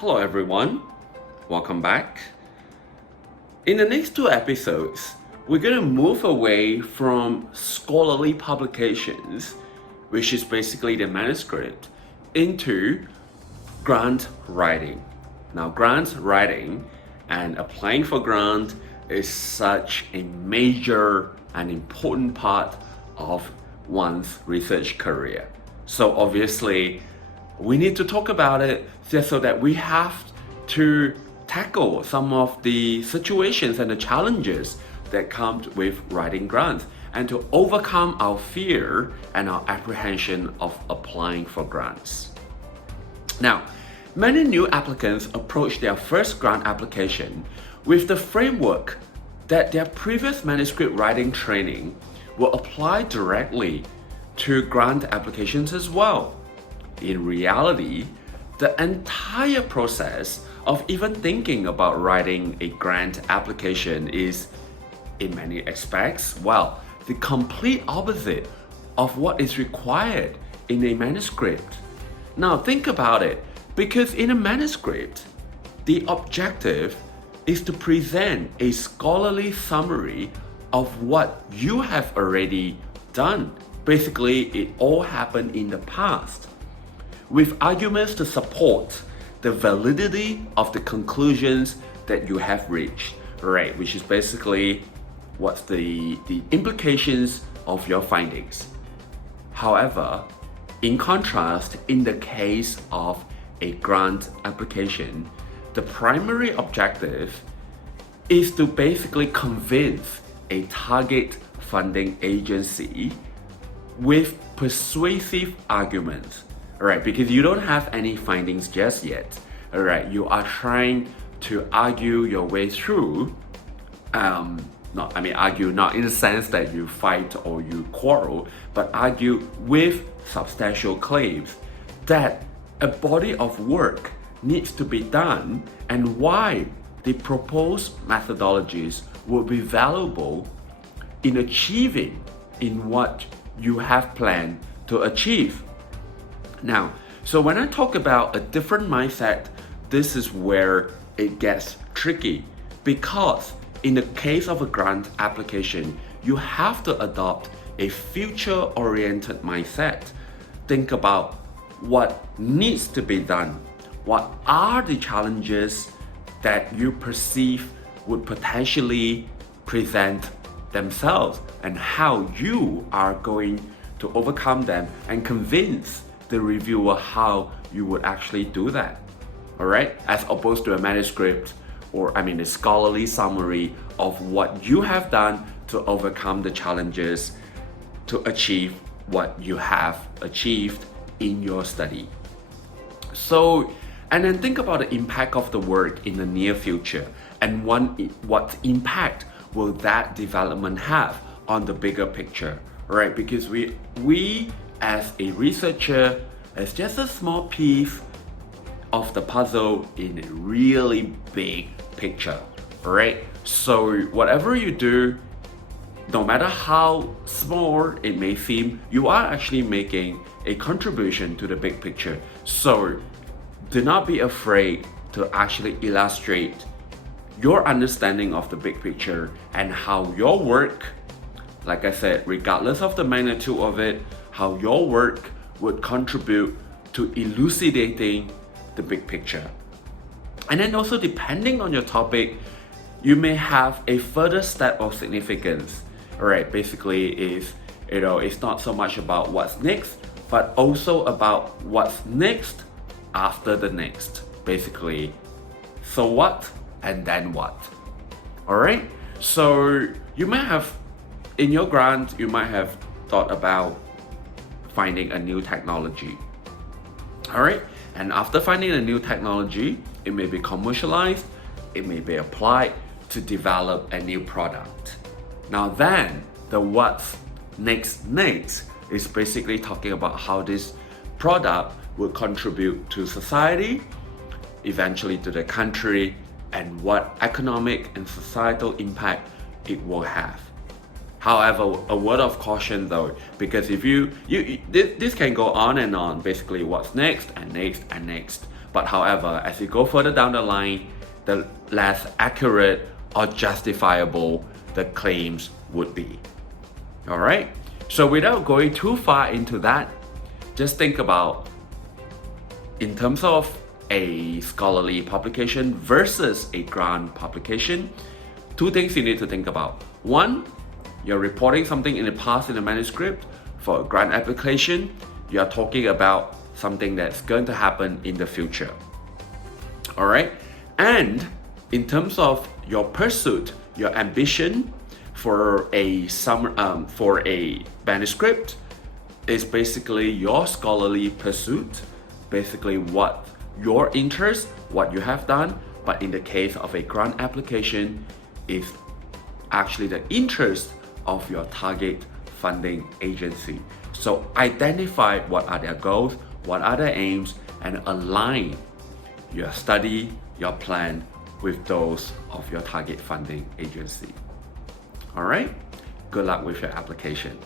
Hello everyone, welcome back. In the next two episodes, we're going to move away from scholarly publications, which is basically the manuscript, into grant writing. Now, grant writing and applying for grant is such a major and important part of one's research career. So obviously, we need to talk about it just so that we have to tackle some of the situations and the challenges that come with writing grants and to overcome our fear and our apprehension of applying for grants. Now, many new applicants approach their first grant application with the framework that their previous manuscript writing training will apply directly to grant applications as well. In reality, the entire process of even thinking about writing a grant application is, in many aspects, the complete opposite of what is required in a manuscript. Now think about it, because in a manuscript, the objective is to present a scholarly summary of what you have already done. Basically, it all happened in the past, with arguments to support the validity of the conclusions that you have reached, right? Which is basically what's the implications of your findings. However, in contrast, in the case of a grant application, the primary objective is to basically convince a target funding agency with persuasive arguments. Alright, because you don't have any findings just yet. Alright, you are trying to argue your way through. Argue not in the sense that you fight or you quarrel, but argue with substantial claims that a body of work needs to be done and why the proposed methodologies will be valuable in achieving in what you have planned to achieve. Now, so when I talk about a different mindset, this is where it gets tricky, because in the case of a grant application, you have to adopt a future-oriented mindset. Think about what needs to be done. What are the challenges that you perceive would potentially present themselves, and how you are going to overcome them and convince the reviewer how you would actually do that. Alright? As opposed to a manuscript a scholarly summary of what you have done to overcome the challenges to achieve what you have achieved in your study. So, and then think about the impact of the work in the near future, and what impact will that development have on the bigger picture, right? Because we as a researcher, as just a small piece of the puzzle in a really big picture, right? So whatever you do, no matter how small it may seem, you are actually making a contribution to the big picture. So do not be afraid to actually illustrate your understanding of the big picture and how your work, like I said, regardless of the magnitude of it, how your work would contribute to elucidating the big picture. And then also, depending on your topic, you may have a further step of significance. Alright, basically it's not so much about what's next, but also about what's next after the next. Basically, so what and then what? Alright, so you might have, in your grant, you might have thought about finding a new technology. Alright, and after finding a new technology, it may be commercialized, it may be applied to develop a new product. Now then, the what's next is basically talking about how this product will contribute to society, eventually to the country, and what economic and societal impact it will have. However, a word of caution though, because if this can go on and on, basically what's next and next and next. But however, as you go further down the line, the less accurate or justifiable the claims would be. All right? So without going too far into that, just think about, in terms of a scholarly publication versus a grant publication, two things you need to think about. One, you're reporting something in the past in a manuscript. For a grant application, you're talking about something that's going to happen in the future. All right? And in terms of your pursuit, your ambition for a manuscript is basically your scholarly pursuit, basically what your interest, what you have done. But in the case of a grant application, is actually the interest of your target funding agency. So identify what are their goals, what are their aims, and align your study, your plan with those of your target funding agency. All right? Good luck with your application.